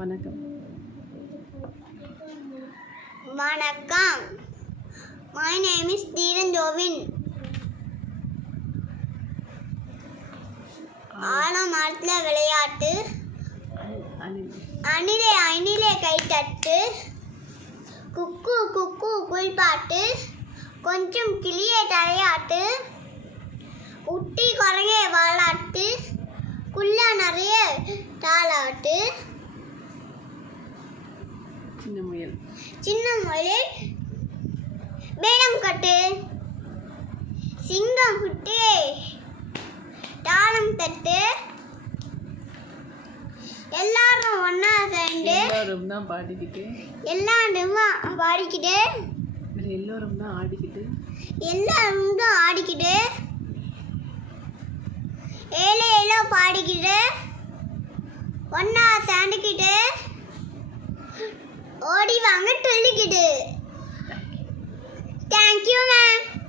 வணக்கம். வணக்கம். My name is Dheeran Jovin. ஆலமரத்தில் விளையாட்டு, அணிலே கைத்தட்டு, குக்கு குக்கு குயில்பாட்டு, கொஞ்சம் கிளியே தலையாட்டு, குட்டி குரங்கே வாலாட்டு, குள்ள நிறைய தாளாட்டு, சின்ன முயல் வேடம் கட்டு, சிங்கம் குட்டி தாளம் தட்டு, எல்லாரும் ஒன்னா சேர்ந்து எல்லாரும் தான் பாடிக்கிட்டு எல்லோரும் தான் ஆடிக்கிட்டு ஏழோ பாடிக்கிட்டு ஒன்னா சேர்ந்துக்கிட்டு ஓடி வாங்க சொல்லிக்கிட்டு